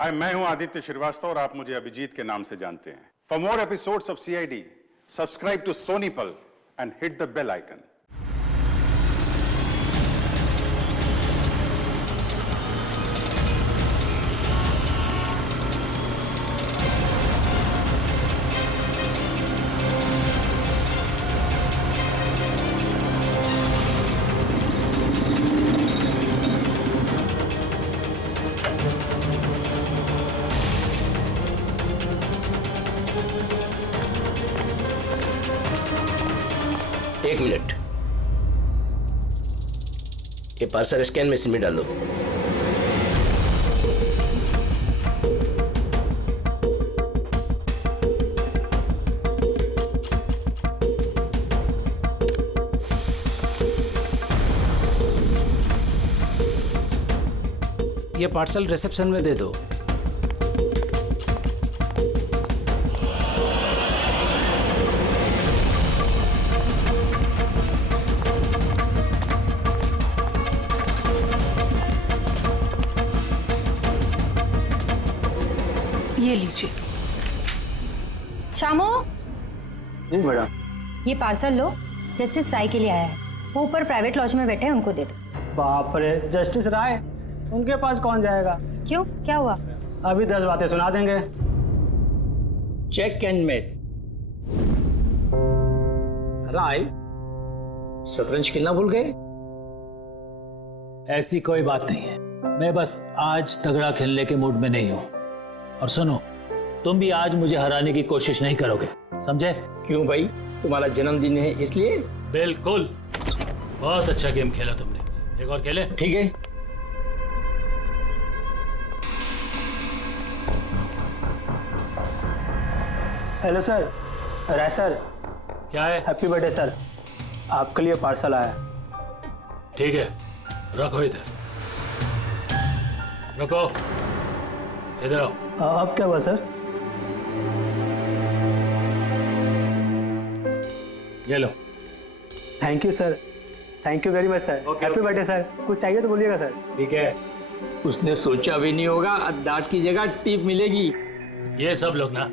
हाय, मैं हूं आदित्य श्रीवास्तव और आप मुझे अभिजीत के नाम से जानते हैं। For more episodes of CID, subscribe to Sony Pal and hit the bell icon. एक मिनट, ये पार्सल स्कैन मशीन में डालो। ये पार्सल रिसेप्शन में दे दो। ये लीजिए। शामू, जी मैडम। ये पार्सल लो, जस्टिस राय के लिए आया है। वो ऊपर प्राइवेट लॉज में बैठे हैं, उनको दे दो। बाप रे, जस्टिस राय, उनके पास कौन जाएगा? क्यों, क्या हुआ? अभी 10 बातें सुना देंगे। Check can made. राय, शतरंज खेलना भूल गए? ऐसी कोई बात नहीं है, मैं बस आज तगड़ा खेलने के मूड में नहीं हूँ। और सुनो, तुम भी आज मुझे हराने की कोशिश नहीं करोगे, समझे? क्यों भाई, तुम्हारा जन्मदिन है इसलिए? बिल्कुल, बहुत अच्छा गेम खेला तुमने। एक और खेले? ठीक है। हेलो सर, राय सर। क्या है? हैप्पी बर्थडे सर, आपके लिए पार्सल आया। ठीक है, रखो इधर, रखो इधर आओ। अब क्या हुआ सर? ये लो। Thank you sir, thank you very much sir. Happy birthday sir. कुछ चाहिए तो बोलिएगा सर। ठीक है। उसने सोचा भी नहीं होगा डांट की जगह टिप मिलेगी। ये सब लोग ना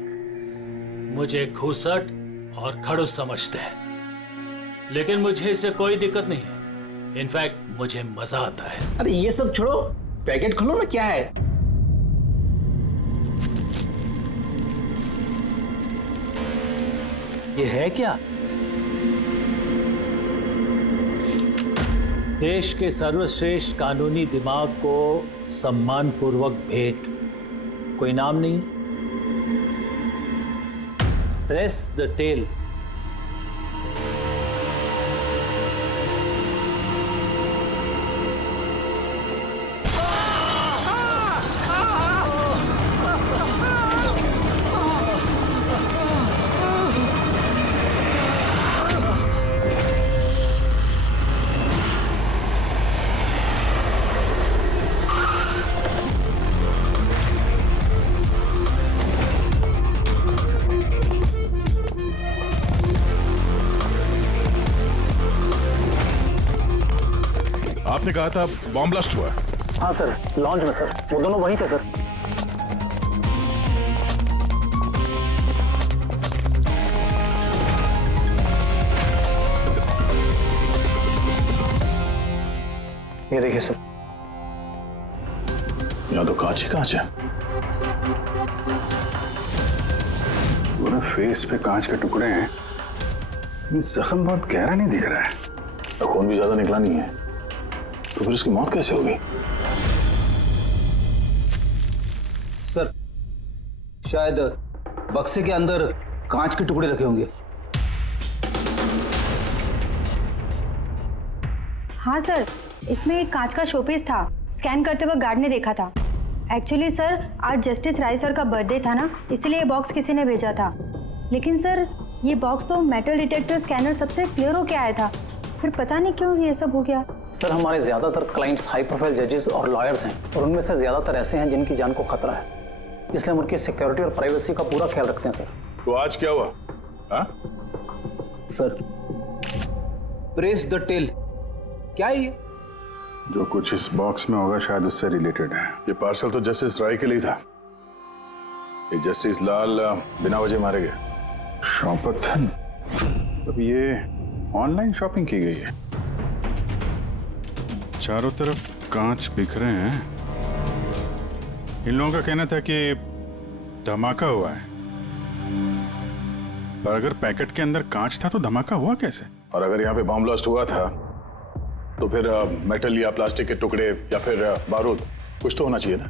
मुझे घूसट और खड़ूस समझते हैं, लेकिन मुझे इससे कोई दिक्कत नहीं है। इनफैक्ट मुझे मजा आता है। अरे ये सब छोड़ो, पैकेट खोलो ना, क्या है? ये है क्या? देश के सर्वश्रेष्ठ कानूनी दिमाग को सम्मान पूर्वक भेंट। कोई नाम नहीं? Press the tell. आपने कहा था बॉम्ब ब्लास्ट हुआ। हाँ सर, लॉन्च में सर। वो दोनों वहीं थे सर। ये देखिए सर। यहाँ तो कांच ही कांच है। पूरे फेस पे कांच के टुकड़े हैं। जख्म बहुत गहरा नहीं दिख रहा है। खून भी ज्यादा निकला नहीं है, तो फिर उसकी मौत कैसे होगी? सर, शायद बक्से के अंदर कांच के टुकड़े रखे होंगे। हाँ सर, इसमें एक कांच का शोपीस था। स्कैन करते वक्त गार्ड ने देखा था। एक्चुअली सर, आज जस्टिस राय सर का बर्थडे था ना, इसलिए ये बॉक्स किसी ने भेजा था। लेकिन सर, ये बॉक्स तो मेटल डिटेक्टर स्कैनर सबसे क्लियर होके आया था। फिर पता नहीं क्यों ये सब हो गया। सर, हमारे ज़्यादातर क्लाइंट्स हाई प्रोफाइल जजेस और लॉयर्स हैं, और उनमें से ज़्यादातर ऐसे हैं जिनकी जान को खतरा है, इसलिए हम उनकी सिक्योरिटी और प्राइवेसी का पूरा ख्याल रखते हैं सर। तो आज क्या हुआ? हाँ? सर, प्रेस द टेल, क्या है ये? जो कुछ इस बॉक्स में होगा शायद उससे रिलेटेड है। ये पार्सल तो जस्टिस राय के लिए था। ये जस्टिस लाल बिना वजह मारे गए। शौपथन, अब ये ऑनलाइन शॉपिंग की गई है। चारों तरफ कांच बिखरे हैं। इन लोगों का कहना था कि धमाका हुआ है, पर अगर पैकेट के अंदर कांच था तो धमाका हुआ कैसे? और अगर यहाँ पे बॉम्ब ब्लास्ट हुआ था तो फिर मेटल या प्लास्टिक के टुकड़े या फिर बारूद कुछ तो होना चाहिए ना।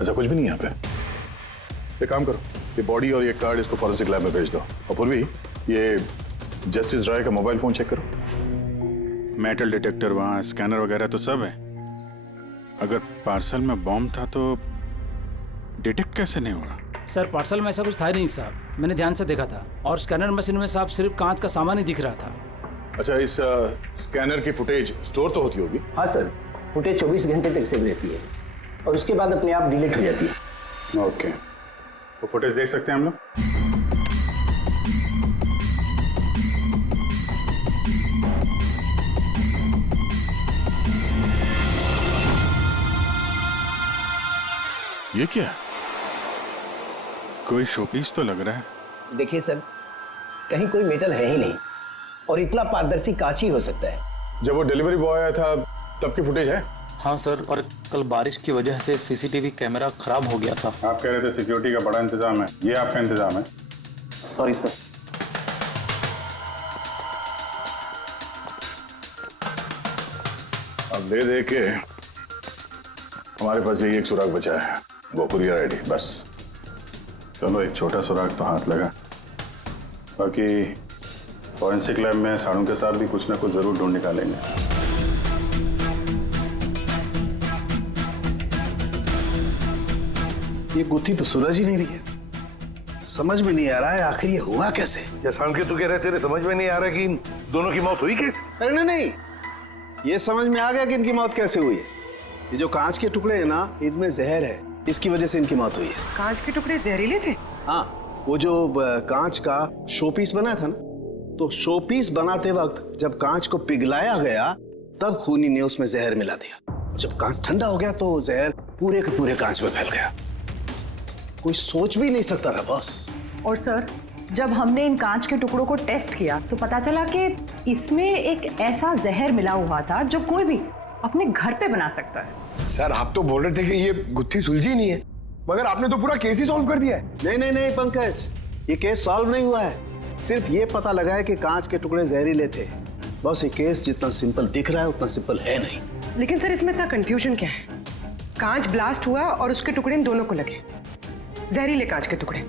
ऐसा कुछ भी नहीं है यहाँ पे। एक काम करो, ये बॉडी और ये कार्ड इसको फॉरेंसिक लैब में भेज दो। और पूर्वी, ये जस्टिस राय का मोबाइल फोन चेक करो। मेटल डिटेक्टर वहाँ, स्कैनर वगैरह तो सब है। अगर पार्सल में बॉम्ब था तो डिटेक्ट कैसे नहीं हुआ? सर पार्सल में ऐसा कुछ था ही नहीं साहब, मैंने ध्यान से देखा था। और स्कैनर मशीन में साहब सिर्फ कांच का सामान ही दिख रहा था। अच्छा, इस स्कैनर की फुटेज स्टोर तो होती होगी? हाँ सर, फुटेज 24 घंटे तक सेव रहती है और उसके बाद अपने आप डिलीट हो जाती है। ओके, तो फुटेज देख सकते हैं हम लोग? ये क्या? कोई शोपीस तो लग रहा है। देखिए सर, कहीं कोई मेटल है ही नहीं और इतना पारदर्शी कांच ही हो सकता है। जब वो डिलीवरी बॉय आया था तब की फुटेज है? हाँ सर, और कल बारिश की वजह से सीसीटीवी कैमरा खराब हो गया था। आप कह रहे थे सिक्योरिटी का बड़ा इंतजाम है, ये आपका इंतजाम है? Sorry sir. अब दे के हमारे पास यही एक सुराग बचा है, वो कुरियर आईडी, बस। चलो, एक छोटा सुराग तो हाथ लगा। बाकी फॉरेंसिक लैब में साड़ू के साथ भी कुछ ना कुछ जरूर ढूंढ निकालेंगे। ये गुत्थी तो सूरज ही नहीं रही है। समझ में नहीं आ रहा है आखिर ये हुआ कैसे। जैसा के तू कह रहे तेरे समझ में नहीं आ रहा कि इन दोनों की मौत हुई कैसे? अरे नहीं, ये समझ में आ गया कि इनकी मौत कैसे हुई है। ये जो कांच के टुकड़े हैं ना, इनमें जहर है, इसकी वजह से इनकी मौत हुई है। कांच के टुकड़े जहरीले थे? हाँ, वो जो कांच का शोपीस बना था ना, तो शोपीस बनाते वक्त जब कांच को पिघलाया गया तब खूनी ने उसमें जहर मिला दिया। जब कांच ठंडा हो गया तो जहर पूरे के पूरे कांच में फैल गया। कोई सोच भी नहीं सकता था बॉस। और सर, जब हमने इन कांच के टुकड़ों को टेस्ट किया तो पता चला कि इसमें एक ऐसा जहर मिला हुआ था जो कोई भी अपने घर पे बना सकता है। सर, आप तो बोल रहे थे कि ये गुत्थी सुलझी नहीं है, मगर आपने तो पूरा केस ही सॉल्व कर दिया है। नहीं नहीं नहीं पंकज, ये केस सॉल्व नहीं हुआ है। सिर्फ ये पता लगा है कि कांच के टुकड़े जहरीले थे। बस ये केस जितना सिंपल दिख रहा है उतना सिंपल है नहीं। लेकिन सर, इसमें इतना कंफ्यूजन क्या है? कांच ब्लास्ट हुआ और उसके टुकड़े इन दोनों को लगे, जहरीले कांच के टुकड़े।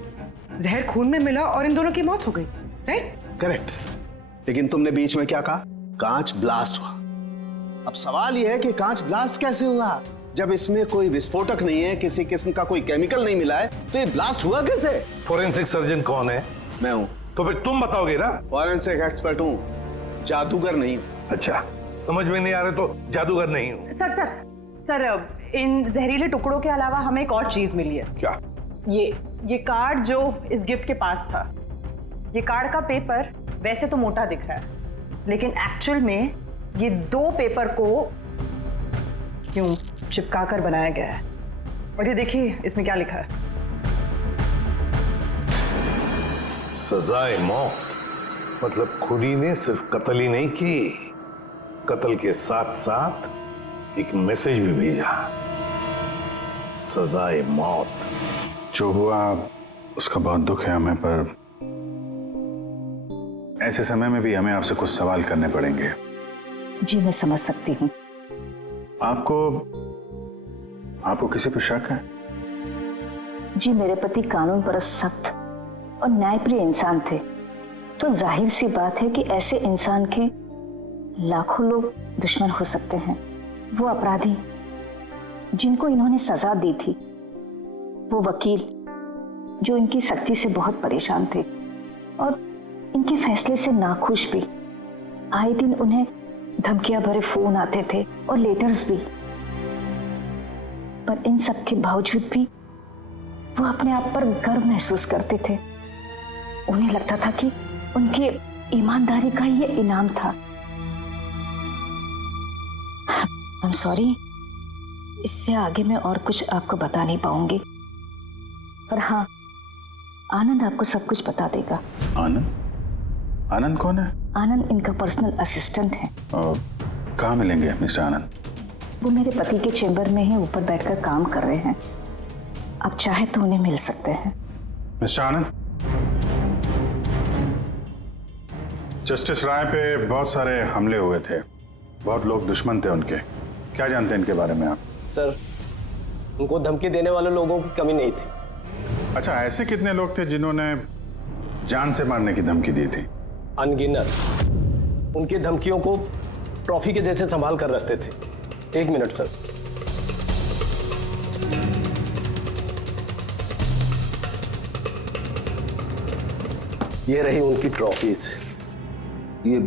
जहर खून में मिला और इन दोनों की मौत हो गई, राइट? करेक्ट। लेकिन तुमने बीच में क्या कहा? कांच ब्लास्ट हुआ। अब सवाल यह है कि कांच ब्लास्ट कैसे हुआ? जब इसमें कोई विस्फोटक नहीं है, किसी किस्म का कोई केमिकल नहीं मिला है, तो ये ब्लास्ट हुआ कैसे? फोरेंसिक सर्जन कौन है? मैं हूं। तो फिर तुम बताओगे ना। फॉरेंसिक एक्सपर्ट हूं, जादूगर नहीं हूं। अच्छा, समझ में नहीं आ रहे तो जादूगर नहीं हूं। सर, इन जहरीले टुकड़ों के अलावा हमें एक और चीज मिली है। क्या? ये कार्ड जो इस गिफ्ट के पास था, ये कार्ड का पेपर वैसे तो मोटा दिख रहा है, लेकिन एक्चुअल में ये 2 पेपर को यूं चिपका कर बनाया गया है। और ये देखिए इसमें क्या लिखा है। सजाए मौत, मतलब खूनी ने सिर्फ कत्ल ही नहीं की, कत्ल के साथ साथ एक मैसेज भी भेजा, सजाए मौत। जो हुआ उसका बहुत दुख है हमें, पर ऐसे समय में भी हमें आपसे कुछ सवाल करने पड़ेंगे। जी मैं समझ सकती हूँ। आपको किसी पर शक है? जी, मेरे पति कानून पर सख्त और न्यायप्रिय इंसान थे, तो जाहिर सी बात है कि ऐसे इंसान के लाखों लोग दुश्मन हो सकते हैं। वो अपराधी जिनको इन्होंने सजा दी थी, वो वकील जो इनकी सख्ती से बहुत परेशान थे और इनके फैसले से नाखुश भी। आए दिन उन्हें धमकियां भरे फोन आते थे और लेटर्स भी, पर इन सब के बावजूद भी वो अपने आप पर गर्व महसूस करते थे। उन्हें लगता था कि उनकी ईमानदारी का ये इनाम था। I'm sorry, इससे आगे मैं और कुछ आपको बता नहीं पाऊंगी, पर हाँ, आनंद आपको सब कुछ बता देगा। आनंद? आनंद कौन है? आनंद इनका पर्सनल असिस्टेंट है। और कहाँ मिलेंगे मिस्टर आनंद? वो मेरे पति के चेंबर में ही ऊपर बैठकर काम कर रहे हैं। आप चाहे तो उन्हें मिल सकते हैं। मिस्टर आनंद, जस्टिस राय पे बहुत सारे हमले हुए थे, बहुत लोग दुश्मन थे उनके, क्या जानते हैं इनके बारे में आप? सर, उनको धमकी देने वाले लोगों की कमी नहीं थी। अच्छा, ऐसे कितने लोग थे जिन्होंने जान से मारने की धमकी दी थी? अनगिनत। उनकी धमकियों को ट्रॉफी के जैसे संभाल कर रखते थे। 1 मिनट सर। ये रही उनकी ट्रॉफीज। ये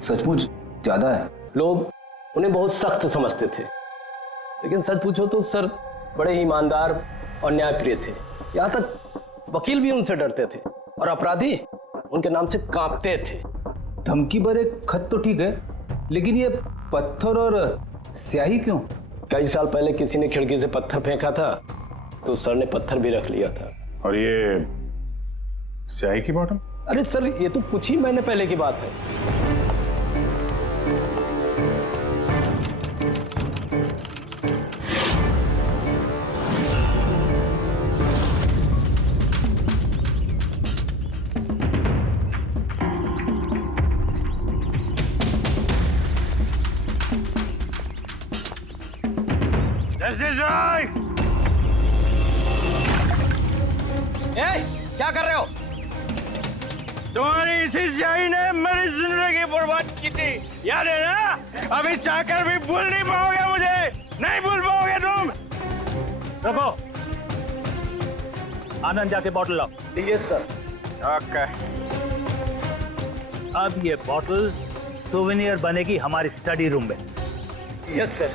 सचमुच ज्यादा है। लोग उन्हें बहुत सख्त समझते थे, लेकिन सच पूछो तो सर बड़े ही ईमानदार और न्यायप्रिय थे। यहाँ तक वकील भी उनसे डरते थे और अपराधी उनके नाम से कांपते थे। धमकी पर एक खत तो ठीक है, लेकिन ये पत्थर और स्याही क्यों? कई साल पहले किसी ने खिड़की से पत्थर फेंका था, तो सर ने पत्थर भी रख लिया था। और ये स्याही की बॉटल? अरे सर, ये तो कुछ ही महीने पहले की बात है। क्या कर रहे हो? तुम्हारी इसी स्याही ने मेरी जिंदगी बर्बाद की थी, याद है ना? अभी चाहकर भी भूल नहीं पाओगे मुझे, नहीं भूल पाओगे तुम। रखो, आनंद जाके बॉटल लाओ। Yes sir. ओके। अब ये बॉटल सोवेनियर बनेगी हमारी स्टडी रूम में। Yes sir.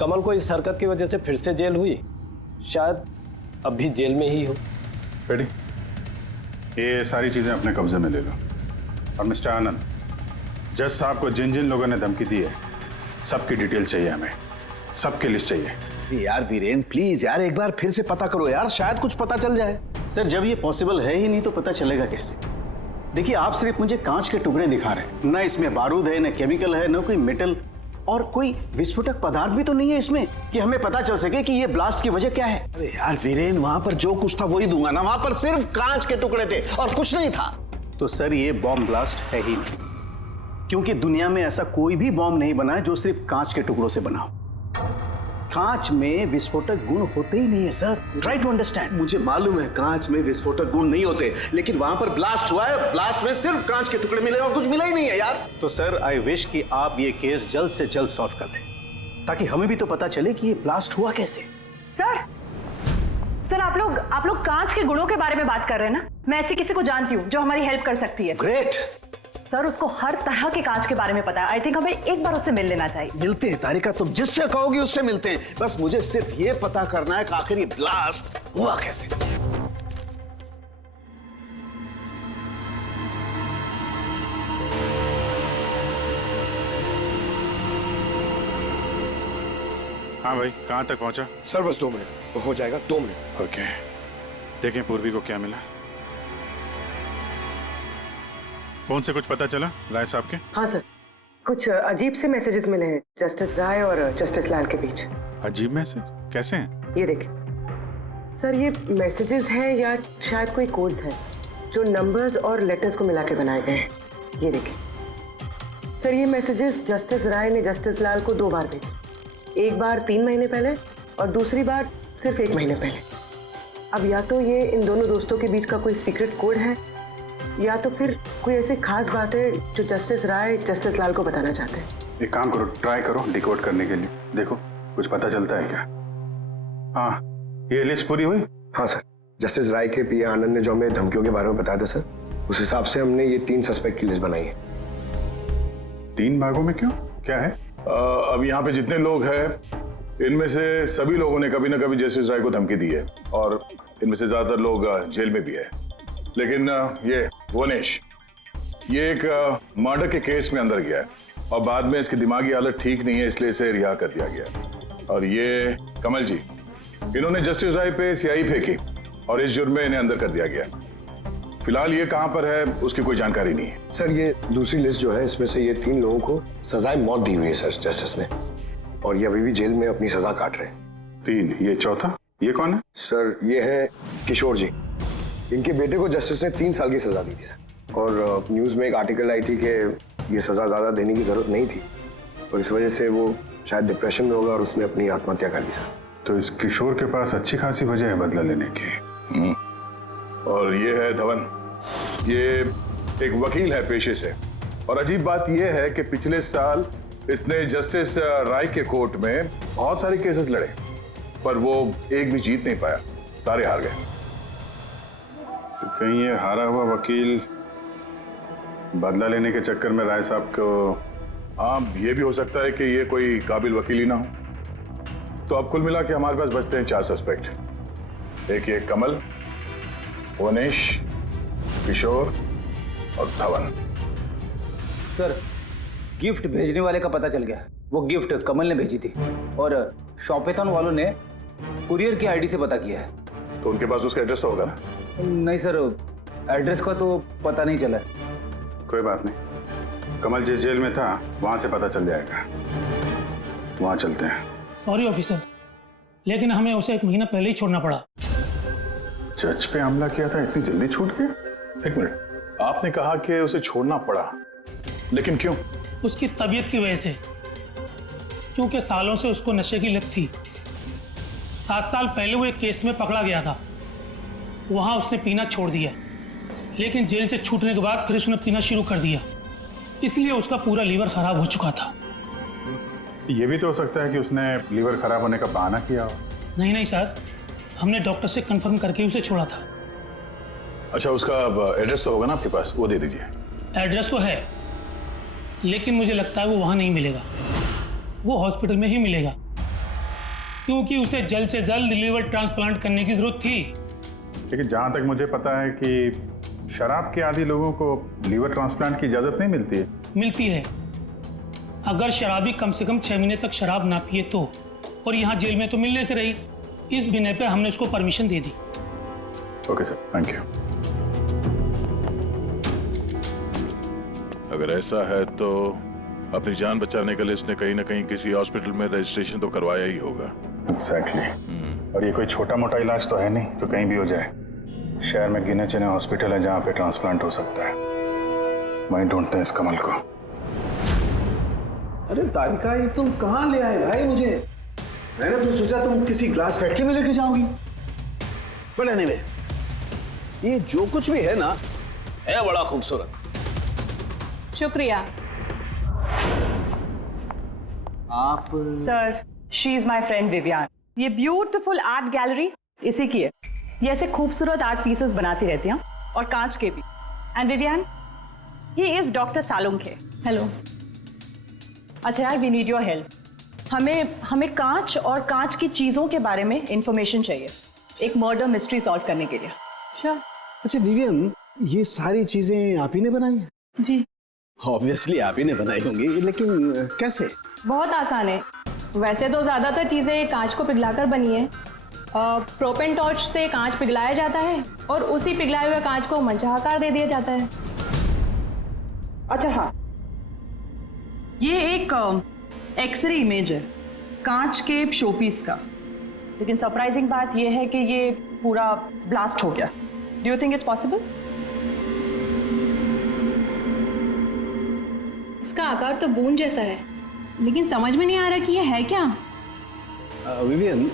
कमल को इस हरकत की वजह से फिर से जेल हुई, शायद अब भी जेल में ही हो। रेडी? ये सारी चीजें अपने कब्जे में ले लो। और मिस्टर आनंद, जज साहब को जिन जिन लोगों ने धमकी दी है, सबकी डिटेल चाहिए हमें, सबकी लिस्ट चाहिए। यार वीरेन प्लीज यार, एक बार फिर से पता करो यार, शायद कुछ पता चल जाए। सर, जब ये पॉसिबल है ही नहीं तो पता चलेगा कैसे? देखिए, आप सिर्फ मुझे कांच के टुकड़े दिखा रहे हैं, ना इसमें बारूद है, ना केमिकल है, ना कोई मेटल, और कोई विस्फोटक पदार्थ भी तो नहीं है इसमें कि हमें पता चल सके कि ये ब्लास्ट की वजह क्या है। अरे यार वीरेन, वहां पर जो कुछ था वही दूंगा ना, वहां पर सिर्फ कांच के टुकड़े थे और कुछ नहीं था। तो सर, ये बॉम्ब ब्लास्ट है ही नहीं, क्योंकि दुनिया में ऐसा कोई भी बॉम्ब नहीं बना है जो सिर्फ कांच के टुकड़ों से बना हो। कांच में विस्फोटक गुण होते ही नहीं है सर, ट्राई टू अंडरस्टैंड। मुझे मालूम है कांच में विस्फोटक गुण नहीं होते, लेकिन वहां पर ब्लास्ट हुआ है, ब्लास्ट में सिर्फ कांच के टुकड़े मिले और कुछ मिला ही नहीं है यार। तो सर, आई विश कि आप ये केस जल्द से जल्द सॉल्व कर लें, ताकि हमें भी तो पता चले कि ये ब्लास्ट हुआ कैसे। सर आप लोग कांच के गुणों के बारे में बात कर रहे हैं ना? मैं ऐसी किसी को जानती हूँ जो हमारी हेल्प कर सकती है। ग्रेट सर, उसको हर तरह के कांच के बारे में पता है। आई थिंक हमें एक बार उससे मिल लेना चाहिए। मिलते हैं तारिका, तुम जिससे कहोगी उससे मिलते हैं। बस मुझे सिर्फ ये पता करना है कि आखिर ये ब्लास्ट हुआ कैसे। हाँ भाई, कहाँ तक पहुँचा? सर बस 2 मिनट हो जाएगा, 2 मिनट। ओके, देखें पूर्वी को क्या मिला। फोन से कुछ पता चला राय साहब के? हाँ सर, कुछ अजीब से मैसेजेस मिले हैं जस्टिस राय और जस्टिस लाल के बीच। अजीब मैसेज? कैसे हैं? ये देखिए सर, ये मैसेजेस हैं या शायद कोई कोड्स हैं जो नंबर्स और लेटर्स को मिला के बनाए गए हैं। ये देखिए सर, ये मैसेजेस जस्टिस राय ने जस्टिस लाल को 2 बार भेजे, एक बार 3 महीने पहले और दूसरी बार सिर्फ 1 महीने पहले। अब या तो ये इन दोनों दोस्तों के बीच का कोई सीक्रेट कोड है, या तो फिर कोई ऐसी खास बात है जो जस्टिस राय जस्टिस लाल को बताना चाहते हैं। एक काम करो, ट्राई करो डिकोड करने के लिए, देखो कुछ पता चलता है क्या। हाँ, ये लिस्ट पूरी हुई? हाँ सर, जस्टिस राय के पीए आनंद ने जो हमें धमकियों के बारे में बताया था सर, उस हिसाब से हमने ये 3 सस्पेक्ट की लिस्ट बनाई है। 3 भागों में क्यों, क्या है? अब यहाँ पे जितने लोग हैं, इनमें से सभी लोगों ने कभी ना कभी जस्टिस राय को धमकी दी है, और इनमें से ज्यादातर लोग जेल में भी है। लेकिन ये वनेश, ये एक मर्डर के केस में अंदर गया है और बाद में इसकी दिमागी हालत ठीक नहीं है, इसलिए इसे रिहा कर दिया गया। और ये कमल जी, इन्होंने जस्टिस राय पे स्याही फेंकी और इस जुर्म में इन्हें अंदर कर दिया गया। फिलहाल ये कहां पर है उसकी कोई जानकारी नहीं है। सर ये दूसरी लिस्ट जो है इसमें से ये 3 लोगों को सजाए मौत दी हुई है सर जस्टिस ने, और ये अभी भी जेल में अपनी सजा काट रहे हैं। 3, ये चौथा, ये कौन है? सर ये है किशोर जी, इनके बेटे को जस्टिस ने 3 साल की सजा दी थी सर, और न्यूज में एक आर्टिकल आई थी कि ये सजा ज्यादा देने की जरूरत नहीं थी और इस वजह से वो शायद डिप्रेशन में होगा और उसने अपनी आत्महत्या कर दी सर। तो इस किशोर के पास अच्छी खासी वजह है बदला लेने की। और ये है धवन, ये एक वकील है पेशे से, और अजीब बात यह है कि पिछले साल इसने जस्टिस राय के कोर्ट में बहुत सारे केसेस लड़े, पर वो एक भी जीत नहीं पाया, सारे हार गए। तो कहीं ये हारा हुआ वकील बदला लेने के चक्कर में राय साहब को, हाँ ये भी हो सकता है कि ये कोई काबिल वकील ही ना हो। तो अब कुल मिला के हमारे पास बचते हैं 4 सस्पेक्ट, एक ये कमल, वनेश, किशोर और धवन। सर गिफ्ट भेजने वाले का पता चल गया, वो गिफ्ट कमल ने भेजी थी और शॉपेथॉन वालों ने कुरियर की आईडी से पता किया है। तो उनके पास उसका एड्रेस तो होगा ना? नहीं सर, एड्रेस का तो पता नहीं चला। कोई बात नहीं, कमल जिस जेल में था वहां से पता चल जाएगा, वहां चलते हैं। सॉरी ऑफिसर, लेकिन हमें उसे 1 महीना पहले ही छोड़ना पड़ा। जज पे हमला किया था, इतनी जल्दी छूट गया? 1 मिनट, आपने कहा कि उसे छोड़ना पड़ा, लेकिन क्यों? उसकी तबीयत की वजह से, क्योंकि सालों से उसको नशे की लत थी। 7 साल पहले वो एक केस में पकड़ा गया था, वहां उसने पीना छोड़ दिया, लेकिन जेल से छूटने के बाद फिर उसने पीना शुरू कर दिया, इसलिए उसका पूरा लीवर खराब हो चुका था। ये भी तो हो सकता है कि उसने लीवर खराब होने का बहाना किया हो। नहीं नहीं सर, हमने डॉक्टर से कंफर्म करके उसे छोड़ा था। अच्छा, उसका एड्रेस तो होगा ना आपके पास, वो दे दीजिए। एड्रेस तो है, लेकिन मुझे लगता है वो वहां नहीं मिलेगा, वो हॉस्पिटल में ही मिलेगा, क्योंकि उसे जल्द से जल्द लीवर ट्रांसप्लांट करने की जरूरत थी। लेकिन जहां तक मुझे पता है कि शराब के आदी लोगों को लीवर ट्रांसप्लांट की इजाजत नहीं मिलती है। मिलती है, अगर शराबी कम से कम 6 महीने तक शराब ना पिए तो, और यहाँ जेल में तो मिलने से रही, इस बिना पे हमने उसको permission they the. Okay sir, thank you. अगर ऐसा है तो अपनी जान बचाने के लिए इसने कहीं ना कहीं किसी हॉस्पिटल में रजिस्ट्रेशन तो करवाया ही होगा। एग्जैक्टली। और ये कोई छोटा मोटा इलाज तो है नहीं जो कहीं भी हो जाए। शहर में गिने चुने हॉस्पिटल है जहाँ पे ट्रांसप्लांट हो सकता है, वहीं ढूंढते हैं इस कमल को। अरे तारिका, ये तुम कहाँ ले आए भाई मुझे? मैंने तो सोचा तुम किसी ग्लास फैक्ट्री में लेके जाओगी। बट एनीवे, ये जो कुछ भी है ना, है बड़ा खूबसूरत। शुक्रिया। आप sir, she is my friend Vivian. ये ब्यूटीफुल आर्ट गैलरी इसी की है। ये ऐसे खूबसूरत आर्ट पीसेस बनाती रहती हैं, और कांच के भी। And Vivian, he is doctor Salunkhe. Hello. अच्छा यार, वी नीड योर हेल्प। हमें कांच और कांच की चीजों के बारे में इंफॉर्मेशन चाहिए, एक मर्डर मिस्ट्री सॉल्व करने के लिए। श्योर। अच्छा विवियन, ये सारी चीजें आप ही ने बनाई हैं? जी। ऑब्वियसली आप ही ने बनाई होंगी, लेकिन कैसे? बहुत आसान है। वैसे तो ज़्यादातर चीज़ें कांच को पिघलाकर बनी है। प्रोपेन टॉर्च से कांच पिघलाया जाता है और उसी पिघलाए हुए कांच को मनचाहा आकार दे दिया जाता है। अच्छा हाँ, ये एक एक्सरे इमेज है कांच के शोपीस का, लेकिन सरप्राइजिंग बात यह है कि ये पूरा ब्लास्ट हो गया। Do you think it's possible? इसका आकार तो बूंद जैसा है, लेकिन समझ में नहीं आ रहा कि ये है क्या। विवियन,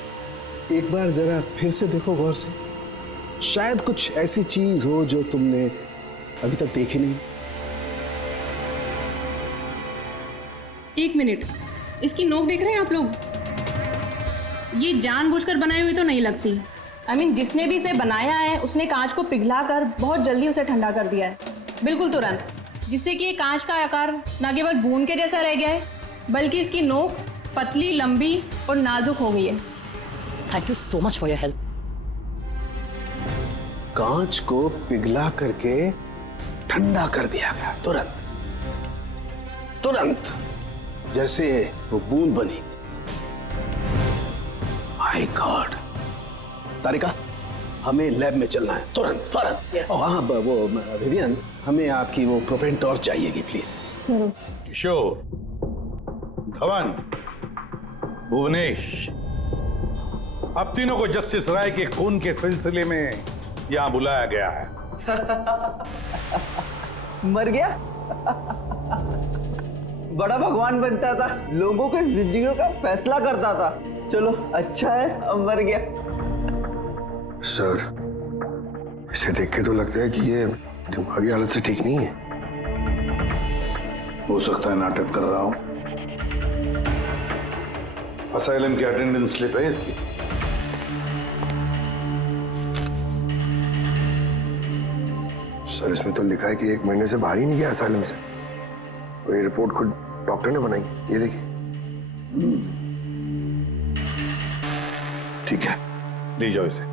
एक बार जरा फिर से देखो गौर से, शायद कुछ ऐसी चीज हो जो तुमने अभी तक देखी नहीं। एक मिनट, इसकी नोक देख रहे हैं आप लोग? ये जानबूझकर बनाई हुई तो नहीं लगती। I mean, जिसने भी इसे बनाया है उसने कांच को पिघलाकर बहुत जल्दी उसे ठंडा कर दिया है, बिल्कुल तुरंत, जिससे कि ये कांच का आकार न केवल बूंद के जैसा रह गया है, बल्कि इसकी नोक पतली, लंबी और नाजुक हो गई है। Thank you so much for your help. कांच को पिघला करके ठंडा कर दिया गया, तुरंत तुरंत, जैसे वो बूंद बनी। My God. तारिका, हमें लैब में चलना है तुरंत फौरन। और हाँ वो विवियन, हमें आपकी वो प्रोपेन टॉर्च चाहिएगी प्लीज। किशोर, धवन, भुवनेश, अब तीनों को जस्टिस राय के खून के सिलसिले में यहां बुलाया गया है। मर गया? बड़ा भगवान बनता था, लोगों की जिंदगियों का फैसला करता था। चलो अच्छा है अब मर गया। सर, इसे देख के तो लगता है कि ये दिमागी हालत से ठीक नहीं है। हो सकता है नाटक कर रहा हूं। असाइलम की अटेंडेंस स्लिप है इसकी। सर, इसमें तो लिखा है कि 1 महीने से बाहर ही नहीं गया असाइलम से। और ये रिपोर्ट खुद डॉक्टर ने बनाई, ये देखिए। ठीक है, ले जाओ इसे।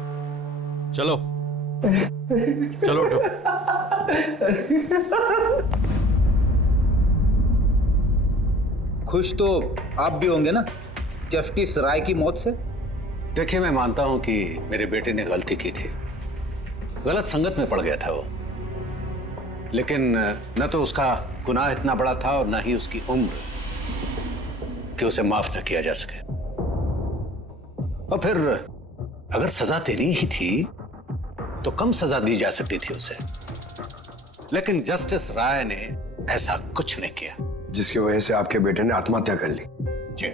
चलो चलो उठो। खुश तो आप भी होंगे ना जस्टिस राय की मौत से? देखिए, मैं मानता हूं कि मेरे बेटे ने गलती की थी, गलत संगत में पड़ गया था वो, लेकिन न तो उसका गुनाह इतना बड़ा था और न ही उसकी उम्र कि उसे माफ न किया जा सके। और फिर अगर सजा देनी ही थी तो कम सजा दी जा सकती थी उसे, लेकिन जस्टिस राय ने ऐसा कुछ नहीं किया, जिसकी वजह से आपके बेटे ने आत्महत्या कर ली। जी।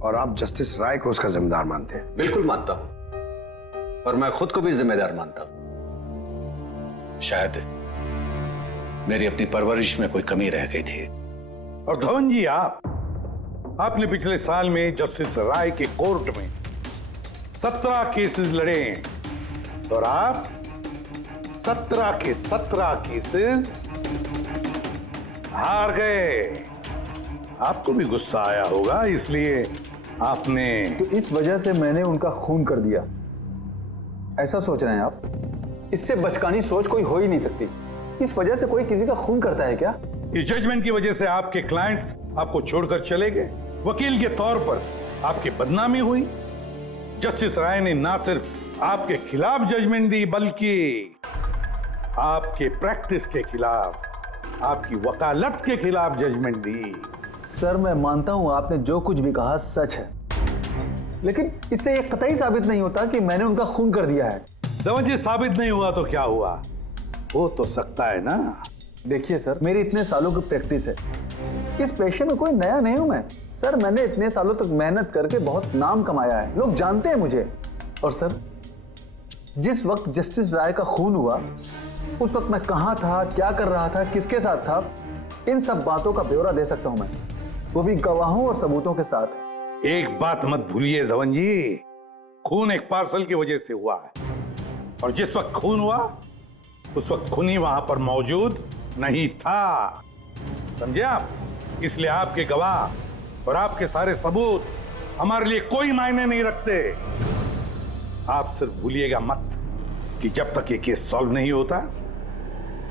और आप जस्टिस राय को उसका जिम्मेदार मानते हैं? बिल्कुल मानता हूं, और मैं खुद को भी जिम्मेदार मानता हूं। शायद मेरी अपनी परवरिश में कोई कमी रह गई थी। और धवन जी, आपने पिछले साल में जस्टिस राय के कोर्ट में 17 केसेस लड़े हैं और आप 17 के 17 केसेस हार गए। आपको भी गुस्सा आया होगा, इसलिए आपने तो इस वजह से मैंने उनका खून कर दिया, ऐसा सोच रहे हैं आप? इससे बचकानी सोच कोई हो ही नहीं सकती। इस वजह से कोई किसी का खून करता है क्या? इस जजमेंट की वजह से आपके क्लाइंट्स आपको छोड़कर चले गए, वकील के तौर पर आपकी बदनामी हुई। जस्टिस राय ने ना सिर्फ आपके खिलाफ जजमेंट दी, बल्कि आपके प्रैक्टिस के खिलाफ, आपकी वकालत के खिलाफ जजमेंट दी। सर, मैं मानता हूं आपने जो कुछ भी कहा सच है, लेकिन इससे यह कतई साबित नहीं होता कि मैंने उनका खून कर दिया है। धवन जी, साबित नहीं हुआ तो क्या हुआ? हो तो सकता है ना। देखिए सर, मेरी इतने सालों की प्रैक्टिस है, इस पेशे में कोई नया नहीं हूं मैं। सर, मैंने इतने सालों तक मेहनत करके बहुत नाम कमाया है, लोग जानते हैं मुझे। और सर, जिस वक्त जस्टिस राय का खून हुआ, उस वक्त मैं कहां था, क्या कर रहा था, किसके साथ था, इन सब बातों का ब्यौरा दे सकता हूं मैं, वो भी गवाहों और सबूतों के साथ। एक बात मत भूलिए धवन जी, खून एक पार्सल की वजह से हुआ है, और जिस वक्त खून हुआ उस वक्त खूनी वहां पर मौजूद नहीं था, समझे आप? इसलिए आपके गवाह और आपके सारे सबूत हमारे लिए कोई मायने नहीं रखते। आप सिर्फ भूलिएगा मत कि जब तक ये केस सॉल्व नहीं होता,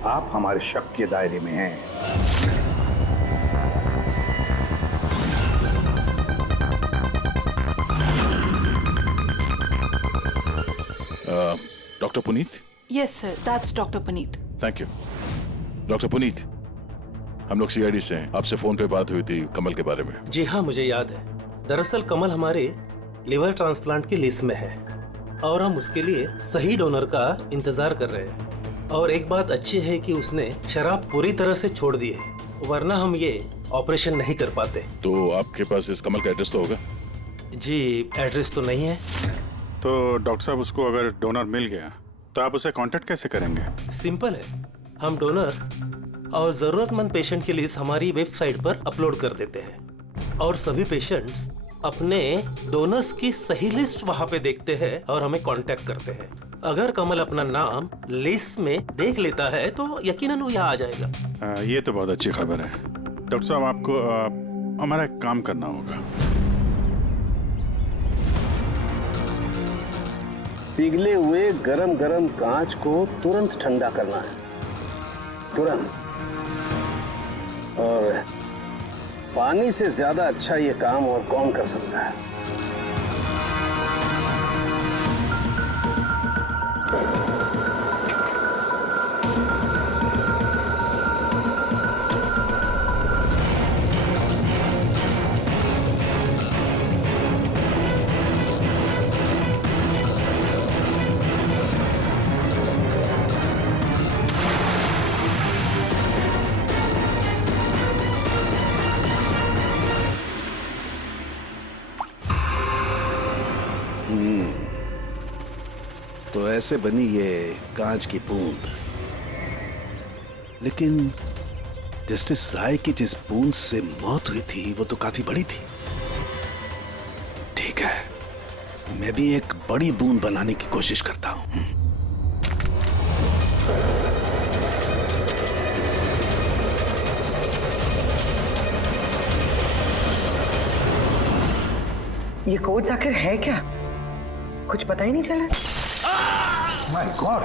आप हमारे शक के दायरे में हैं। Doctor Puneet? Yes sir, that's doctor Puneet. Thank you. Doctor Puneet, हम लोग सीआईडी से हैं, आपसे फोन पे बात हुई थी कमल के बारे में। जी हाँ, मुझे याद है। दरअसल कमल हमारे लिवर ट्रांसप्लांट की लिस्ट में है और हम उसके लिए सही डोनर का इंतजार कर रहे हैं। और एक बात अच्छी है कि उसने शराब पूरी तरह से छोड़ दी है, वरना हम ये ऑपरेशन नहीं कर पाते। तो आपके पास इस कमल का एड्रेस तो होगा? जी, एड्रेस तो नहीं है। तो डॉक्टर साहब, उसको अगर डोनर मिल गया तो आप उसे कांटेक्ट कैसे करेंगे? सिंपल है, हम डोनर्स और जरूरतमंद पेशेंट की लिस्ट हमारी वेबसाइट पर अपलोड कर देते हैं और सभी पेशेंट्स अपने डोनर्स की सही लिस्ट वहां पे देखते हैं और हमें कांटेक्ट करते हैं। अगर कमल अपना नाम लिस्ट में देख लेता है तो यकीनन वो यहाँ आ जाएगा। ये तो बहुत अच्छी खबर है। डॉक्टर साहब, आपको हमारा एक काम करना होगा। पिघले हुए गरम गरम कांच को तुरंत ठंडा करना है, तुरंत। और पानी से ज्यादा अच्छा ये काम और कौन कर सकता है? तो ऐसे बनी ये कांच की बूंद। लेकिन जस्टिस राय की जिस बूंद से मौत हुई थी वो तो काफी बड़ी थी। ठीक है, मैं भी एक बड़ी बूंद बनाने की कोशिश करता हूं। ये कोड्स आखिर है क्या? कुछ पता ही नहीं चला। My God!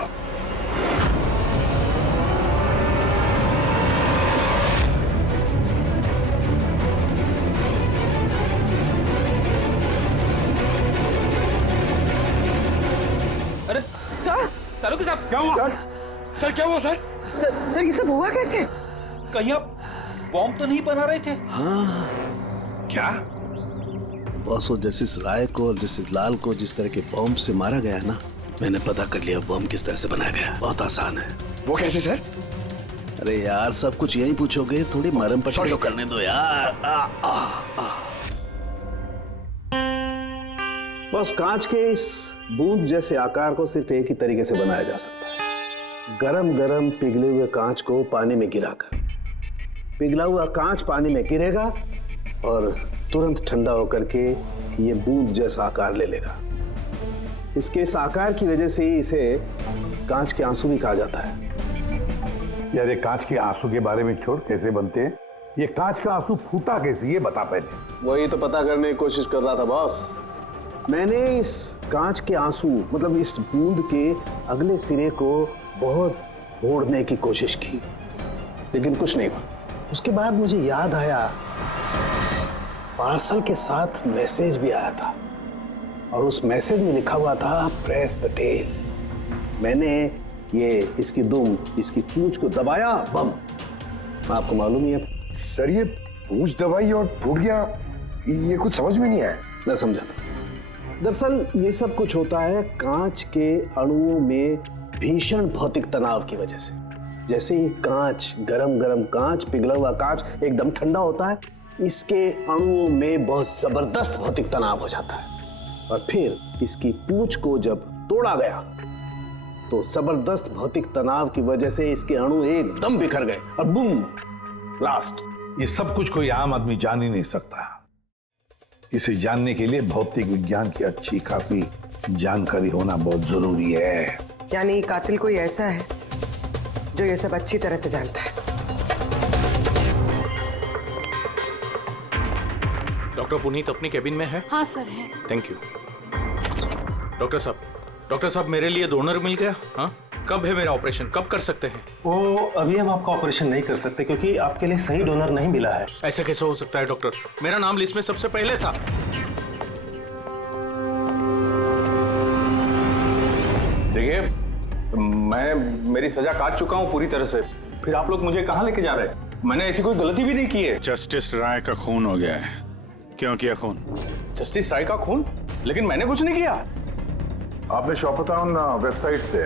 अरे सर, सालू साहब क्या हुआ? सर क्या हुआ सर? सर ये सब हुआ कैसे? कहीं आप बॉम्ब तो नहीं बना रहे थे? हाँ, क्या? बॉस, वो जस्टिस राय को और जस्टिस लाल को जिस तरह के बॉम्ब से मारा गया है ना, मैंने पता कर लिया बॉम्ब किस तरह से बनाया गया। बहुत आसान है। वो कैसे सर? अरे यार, सब कुछ यही पूछोगे, थोड़ी मरम पट्टी तो करने दो यार। बस कांच के इस बूंद जैसे आकार को सिर्फ एक ही तरीके से बनाया जा सकता है, गरम गरम पिघले हुए कांच को पानी में गिराकर। पिघला हुआ कांच पानी में गिरेगा और तुरंत ठंडा होकर के ये बूंद जैसा आकार ले लेगा। इसके इस आकार की वजह से ही इसे कांच के आंसू भी कहा जाता है। यार, ये कांच के आंसू के बारे में छोड़, कैसे बनते हैं? ये कांच का आंसू फूटा कैसे, ये बता पहले। वही तो पता करने की कोशिश कर रहा था बॉस। मैंने इस कांच के आंसू मतलब इस बूंद के अगले सिरे को बहुत मोड़ने की कोशिश की, लेकिन कुछ नहीं हुआ। उसके बाद मुझे याद आया, पार्सल के साथ मैसेज भी आया था और उस मैसेज में लिखा हुआ था प्रेस द टेल। मैंने ये इसकी दुम, इसकी पूंछ को दबाया, बम। आपको मालूम ही है सर, ये पूंछ दबाई और टूट गया, ये कुछ समझ में नहीं आया। मैं समझा। दरअसल ये सब कुछ होता है कांच के अणुओं में भीषण भौतिक तनाव की वजह से। जैसे ही कांच, गरम गरम कांच, पिघला हुआ कांच एकदम ठंडा होता है, इसके अणुओं में बहुत जबरदस्त भौतिक तनाव हो जाता है और फिर इसकी पूंछ को जब तोड़ा गया तो जबरदस्त भौतिक तनाव की वजह से इसके अणु एकदम बिखर गए और बूम, ब्लास्ट। ये सब कुछ कोई आम आदमी जान ही नहीं सकता। इसे जानने के लिए भौतिक विज्ञान की अच्छी खासी जानकारी होना बहुत जरूरी है। यानी कातिल कोई ऐसा है जो ये सब अच्छी तरह से जानता है। डॉक्टर पुनीत अपनी केबिन में है? हाँ सर है। Thank you. डॉक्टर साहब मेरे लिए डोनर मिल गया? हाँ, कब है मेरा ऑपरेशन, कब कर सकते हैं? वो अभी हम आपका ऑपरेशन नहीं कर सकते क्योंकि आपके लिए सही डोनर नहीं मिला है। ऐसे कैसे हो सकता है डॉक्टर? मेरा नाम लिस्ट में सबसे पहले था। देखिए, मेरी सजा काट चुका हूँ पूरी तरह से, फिर आप लोग मुझे कहाँ लेके जा रहे हैं? मैंने ऐसी कोई गलती भी नहीं की है। जस्टिस राय का खून हो गया है। क्यों किया खून? जस्टिस राय का खून? लेकिन मैंने कुछ नहीं किया। आपने शॉपथॉन वेबसाइट से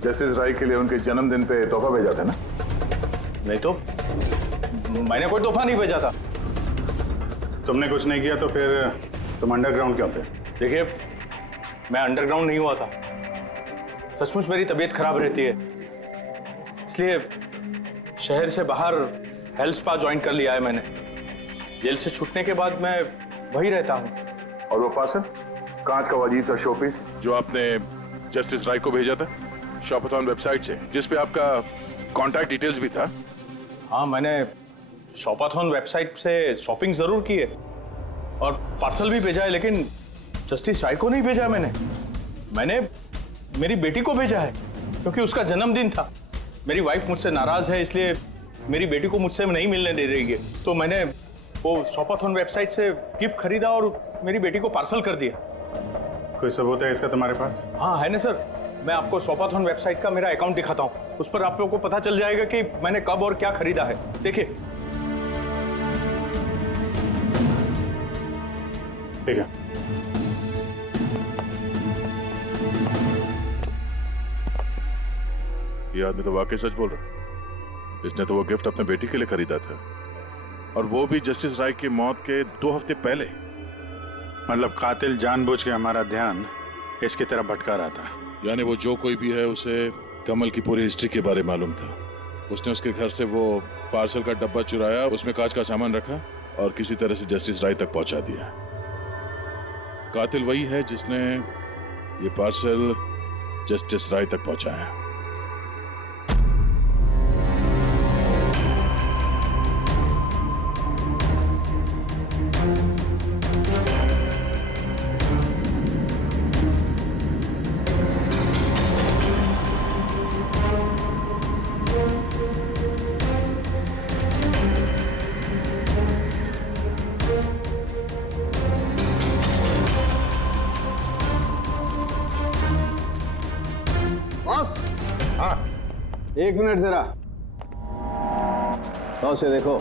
जस्टिस राय के लिए उनके जन्मदिन पे तोहफा भेजा था ना? नहीं तो मैंने कोई तोहफा नहीं भेजा था। तुमने कुछ नहीं किया तो फिर तुम अंडरग्राउंड क्यों थे? देखिए, मैं अंडरग्राउंड नहीं हुआ था। सचमुच मेरी तबीयत खराब रहती है, इसलिए शहर से बाहर हेल्थ स्पा ज्वाइन कर लिया है मैंने। जेल से छूटने के बाद मैं वही रहता हूँ। और वो पार्सल, कांच का अजीब सा शोपीस जो आपने जस्टिस राय को भेजा था शॉपथॉन वेबसाइट से, जिसपे आपका कॉन्टैक्ट डिटेल्स भी था। हाँ, मैंने शॉपथॉन वेबसाइट से शॉपिंग जरूर की है और पार्सल भी भेजा है, लेकिन जस्टिस राय को नहीं भेजा मैंने मेरी बेटी को भेजा है क्योंकि उसका जन्मदिन था। मेरी वाइफ मुझसे नाराज है, इसलिए मेरी बेटी को मुझसे नहीं मिलने दे रही है, तो मैंने वो शॉपथॉन वेबसाइट से गिफ्ट खरीदा और मेरी बेटी को पार्सल कर दिया। कोई सबूत है इसका तुम्हारे पास? हाँ है ना सर, मैं आपको शॉपथॉन वेबसाइट का मेरा अकाउंट दिखाता हूँ, उस पर आप लोगों को पता चल जाएगा कि मैंने कब और क्या खरीदा है। देखिए। ठीक है। ये आदमी तो वाकई सच बोल रहा है। इसने तो वो गिफ्ट अपने बेटी के लिए खरीदा था, और वो भी जस्टिस राय की मौत के 2 हफ्ते पहले। मतलब कातिल जानबूझ के हमारा ध्यान इसकी तरफ भटका रहा था। यानी वो जो कोई भी है उसे कमल की पूरी हिस्ट्री के बारे में मालूम था। उसने उसके घर से वो पार्सल का डब्बा चुराया, उसमें कांच का सामान रखा और किसी तरह से जस्टिस राय तक पहुंचा दिया। कातिल वही है जिसने ये पार्सल जस्टिस राय तक पहुंचाया। एक मिनट जरा तो से देखो,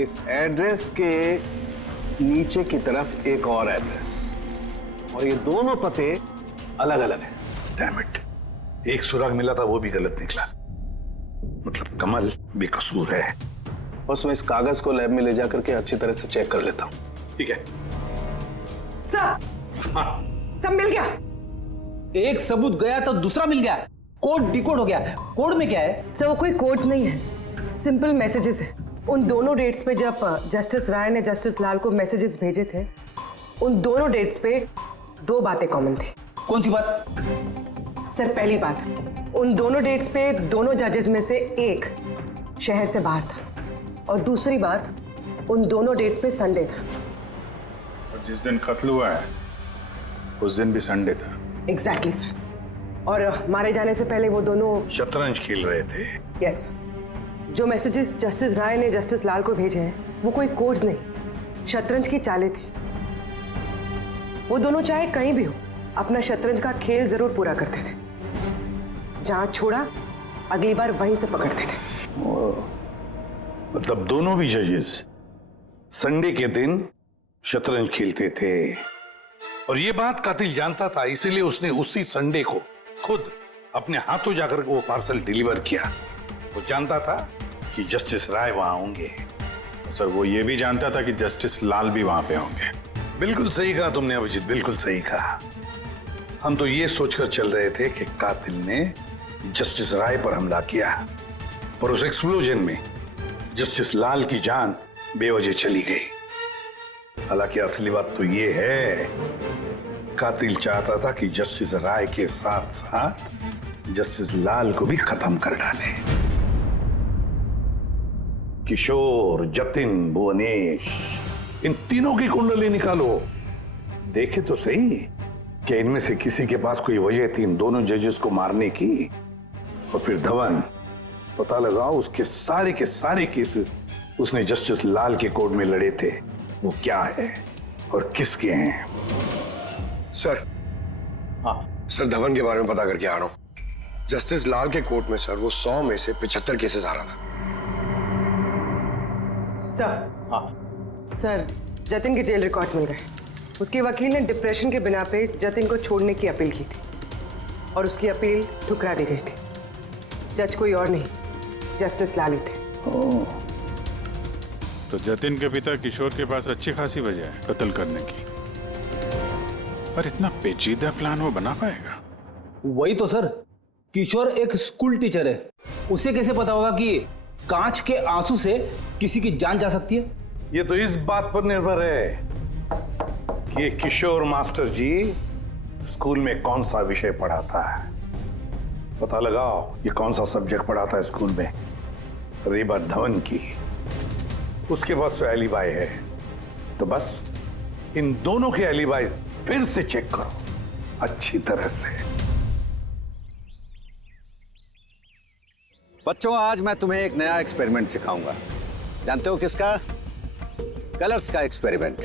इस एड्रेस के नीचे की तरफ एक और एड्रेस, और ये दोनों पते अलग अलग हैं। डैम इट, एक सुराग मिला था वो भी गलत निकला। मतलब कमल बेकसूर है। बस मैं इस कागज को लैब में ले जाकर के अच्छी तरह से चेक कर लेता हूँ। ठीक है सर, सब मिल गया। एक सबूत गया तो दूसरा मिल गया, कोड डिकोड हो गया। कोड में क्या है? सर वो कोई कोड्स नहीं है, सिंपल मैसेजेस है। उन दोनों डेट्स पे जब जस्टिस राय ने जस्टिस लाल को मैसेजेस भेजे थे, उन दोनों डेट्स पे दो बातें कॉमन थी। कौन सी बात? सर पहली बात, उन दोनों डेट्स पे दोनों जजेस में से एक शहर से बाहर था, और दूसरी बात, उन दोनों डेट्स पे संडे था। और जिस दिन कत्ल हुआ है उस दिन भी संडे था। एग्जैक्टली सर, और मारे जाने से पहले वो दोनों शतरंज खेल रहे थे। यस, जो मैसेजेस जस्टिस राय ने जस्टिस लाल को भेजे हैं वो कोई कोड्स नहीं, शतरंज की चालें थी। वो दोनों चाहे कहीं भी हो अपना शतरंज का खेल जरूर पूरा करते थे। जहां छोड़ा अगली बार वहीं से पकड़ते थे। मतलब दोनों भी जजेस संडे के दिन शतरंज खेलते थे, और ये बात कातिल जानता था, इसीलिए उसने उसी संडे को खुद अपने हाथों जाकर वो पार्सल डिलीवर किया। वो जानता था कि जस्टिस राय वहां होंगे। सर वो ये भी जानता था कि जस्टिस लाल भी वहां पे होंगे। बिल्कुल सही कहा तुमने अभिजीत, बिल्कुल सही कहा। हम तो ये सोचकर चल रहे थे कि कातिल ने जस्टिस राय पर हमला किया, पर उस एक्सप्लोजन में जस्टिस लाल की जान बेवजह चली गई। हालांकि असली बात तो ये है, कातिल चाहता था कि जस्टिस राय के साथ साथ जस्टिस लाल को भी खत्म कर डाले। किशोर, जतिन, भुवनेश, इन तीनों की कुंडली निकालो, देखे तो सही कि इनमें से किसी के पास कोई वजह थी इन दोनों जजेस को मारने की। और फिर धवन, पता लगाओ उसके सारे के सारे केसेस उसने जस्टिस लाल के कोर्ट में लड़े थे, वो क्या है और किसके हैं। सर, हाँ सर, धवन के बारे में पता करके आ रहा हूं। जस्टिस लाल के कोर्ट में सर वो 100 में से 75 केसेस आ रहा था। सर, हाँ सर, जतिन के जेल रिकॉर्ड्स मिल गए। उसके वकील ने डिप्रेशन के बिना पे जतिन को छोड़ने की अपील की थी, और उसकी अपील ठुकरा दी गई थी। जज कोई और नहीं, जस्टिस लाल ही थे। तो जतिन के पिता किशोर के पास अच्छी खासी वजह है कत्ल करने की, पर इतना पेचीदा प्लान वो बना पाएगा? वही तो सर, किशोर एक स्कूल टीचर है, उसे कैसे पता होगा कि कांच के आंसू से किसी की जान जा सकती है? ये तो इस बात पर निर्भर है कि ये किशोर मास्टर जी स्कूल में कौन सा विषय पढ़ाता है। पता लगाओ ये कौन सा सब्जेक्ट पढ़ाता है स्कूल में। रही बात धवन की, उसके पास तो एलिबाई है, तो बस इन दोनों के एलिबाई फिर से चेक करो अच्छी तरह से। बच्चों, आज मैं तुम्हें एक नया एक्सपेरिमेंट सिखाऊंगा। जानते हो किसका? कलर्स का एक्सपेरिमेंट।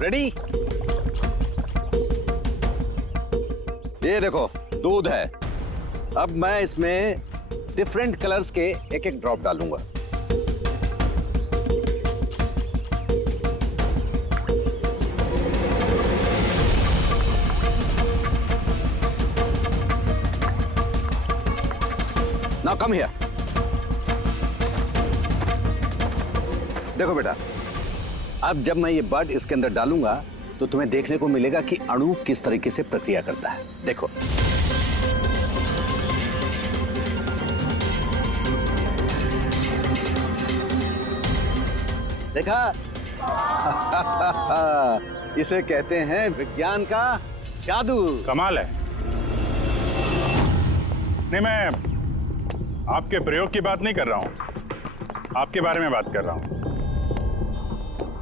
रेडी? ये देखो, दूध है। अब मैं इसमें डिफरेंट कलर्स के एक एक ड्रॉप डालूंगा। Now come here. देखो बेटा, अब जब मैं ये बर्ड इसके अंदर डालूंगा तो तुम्हें देखने को मिलेगा कि अणु किस तरीके से प्रक्रिया करता है। देखो, देखा? इसे कहते हैं विज्ञान का जादू। कमाल है। नहीं, मैं आपके प्रयोग की बात नहीं कर रहा हूं, आपके बारे में बात कर रहा हूं।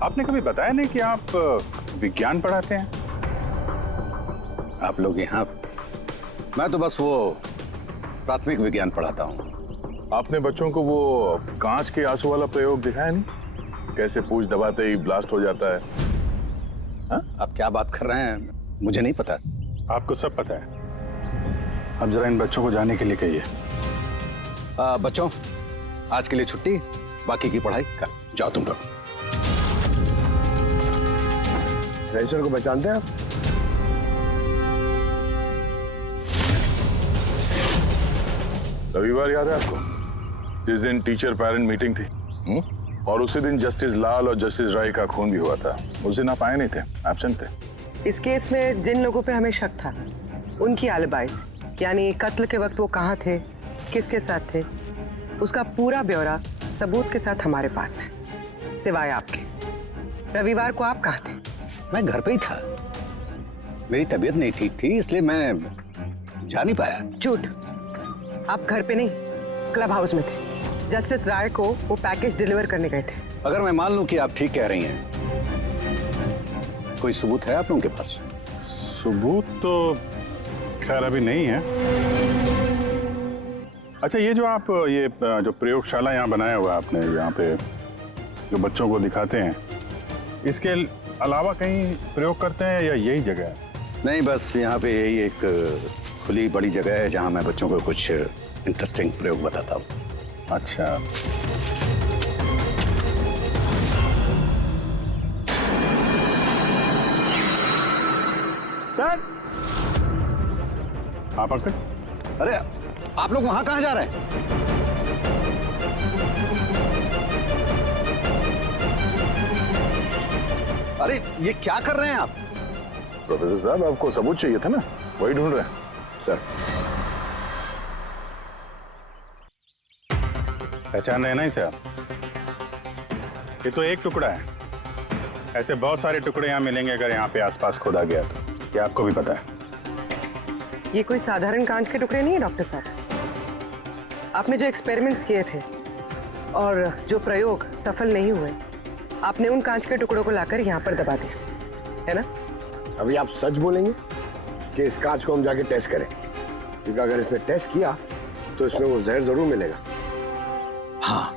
आपने कभी बताया नहीं कि आप विज्ञान पढ़ाते हैं? आप लोग यहाँ, मैं तो बस वो प्राथमिक विज्ञान पढ़ाता हूँ। आपने बच्चों को वो कांच के आंसू वाला प्रयोग दिखाया नहीं? कैसे पूंछ दबाते ही ब्लास्ट हो जाता है। हाँ? आप क्या बात कर रहे हैं? मुझे नहीं पता। आपको सब पता है। अब जरा इन बच्चों को जाने के लिए कहिए। बच्चों, आज के लिए छुट्टी, बाकी की पढ़ाई कर जाओ तुम लोग। सर को पहचानते हैं आप? रविवार याद है आपको, जिस दिन टीचर पेरेंट मीटिंग थी? और उसी दिन जस्टिस लाल और जस्टिस राय का खून भी हुआ था। उस दिन आप आए नहीं थे, एब्सेंट थे। इस केस में जिन लोगों पे हमें शक था उनकी आलिबाइस, यानी कत्ल के वक्त वो कहाँ थे, किसके साथ थे, उसका पूरा ब्यौरा सबूत के साथ हमारे पास है, सिवाय आपके। रविवार को आप कहाँ थे? मैं घर पे ही था। मेरी तबीयत नहीं ठीक थी, इसलिए मैं जा नहीं पाया। झूठ, आप घर पे नहीं, क्लब हाउस में थे। जस्टिस राय को वो पैकेज डिलीवर करने गए थे। अगर मैं मान लूं कि आप ठीक कह रही हैं, कोई सबूत है आप लोगों के पास? सबूत तो खैर अभी नहीं है। अच्छा, ये जो आप ये जो प्रयोगशाला यहाँ बनाया हुआ आपने, यहाँ पे जो बच्चों को दिखाते हैं, इसके अलावा कहीं प्रयोग करते हैं या यही जगह है? नहीं, बस यहाँ पे यही एक खुली बड़ी जगह है जहाँ मैं बच्चों को कुछ इंटरेस्टिंग प्रयोग बताता हूँ। अच्छा, सर आप अंकल? अरे आप लोग वहां कहाँ जा रहे हैं? अरे ये क्या कर रहे हैं आप? प्रोफेसर साहब, आपको सबूत चाहिए था ना, वही ढूंढ रहे हैं। सर, पहचान रहे ना इसे आप? ये तो एक टुकड़ा है, ऐसे बहुत सारे टुकड़े यहाँ मिलेंगे अगर यहाँ पे आसपास खोदा गया तो। ये आपको भी पता है। ये कोई साधारण कांच के टुकड़े नहीं है डॉक्टर साहब। आपने जो एक्सपेरिमेंट्स किए थे और जो प्रयोग सफल नहीं हुए, आपने उन कांच के टुकड़ों को लाकर यहाँ पर दबा दिया, है ना? अभी आप सच बोलेंगे कि इस कांच को हम जाके टेस्ट करें? क्योंकि अगर इसने टेस्ट किया तो इसमें वो जहर जरूर मिलेगा। हाँ,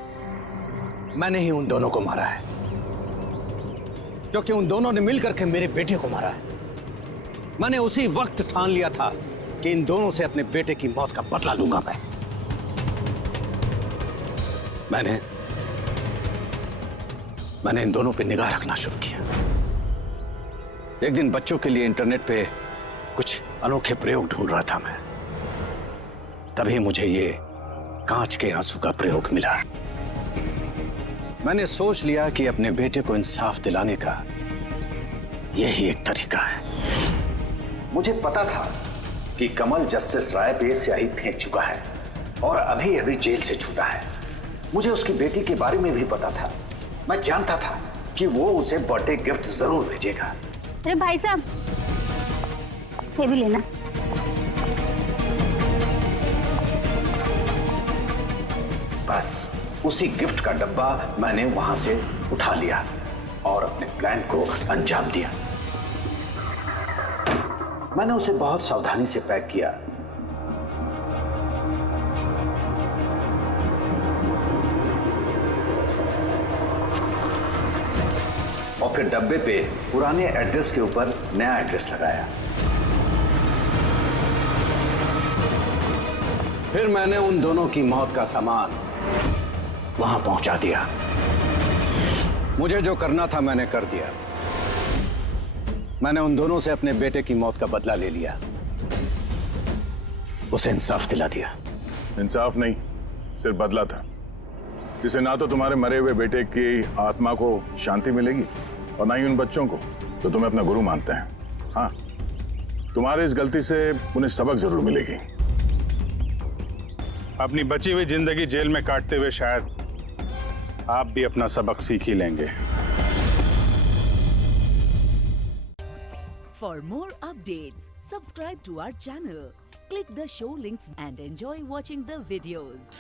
मैंने ही उन दोनों को मारा है, क्योंकि उन दोनों ने मिलकर के मेरे बेटे को मारा है। मैंने उसी वक्त ठान लिया था कि इन दोनों से अपने बेटे की मौत का बदला लूंगा मैं। मैंने इन दोनों पे निगाह रखना शुरू किया। एक दिन बच्चों के लिए इंटरनेट पे कुछ अनोखे प्रयोग ढूंढ रहा था मैं, तभी मुझे ये कांच के आंसू का प्रयोग मिला। मैंने सोच लिया कि अपने बेटे को इंसाफ दिलाने का यही एक तरीका है। मुझे पता था कि कमल जस्टिस राय पे स्याही फेंक चुका है और अभी अभी जेल से छूटा है। मुझे उसकी बेटी के बारे में भी पता था। मैं जानता था कि वो उसे बर्थडे गिफ्ट जरूर भेजेगा। अरे भाई साहब, ये भी लेना। बस उसी गिफ्ट का डब्बा मैंने वहां से उठा लिया और अपने प्लान को अंजाम दिया। मैंने उसे बहुत सावधानी से पैक किया। और फिर डब्बे पे पुराने एड्रेस के ऊपर नया एड्रेस लगाया। फिर मैंने उन दोनों की मौत का सामान वहां पहुंचा दिया। मुझे जो करना था मैंने कर दिया। मैंने उन दोनों से अपने बेटे की मौत का बदला ले लिया, उसे इंसाफ दिला दिया। इंसाफ नहीं, सिर्फ बदला था। जिससे ना तो तुम्हारे मरे हुए बेटे की आत्मा को शांति मिलेगी और ना ही उन बच्चों को जो तुम्हें अपना गुरु मानते हैं। हाँ, तुम्हारे इस गलती से उन्हें सबक जरूर मिलेगी। अपनी बची हुई जिंदगी जेल में काटते हुए शायद आप भी अपना सबक सीख ही लेंगे। For more updates, subscribe to our channel, click the show links and enjoy watching the videos.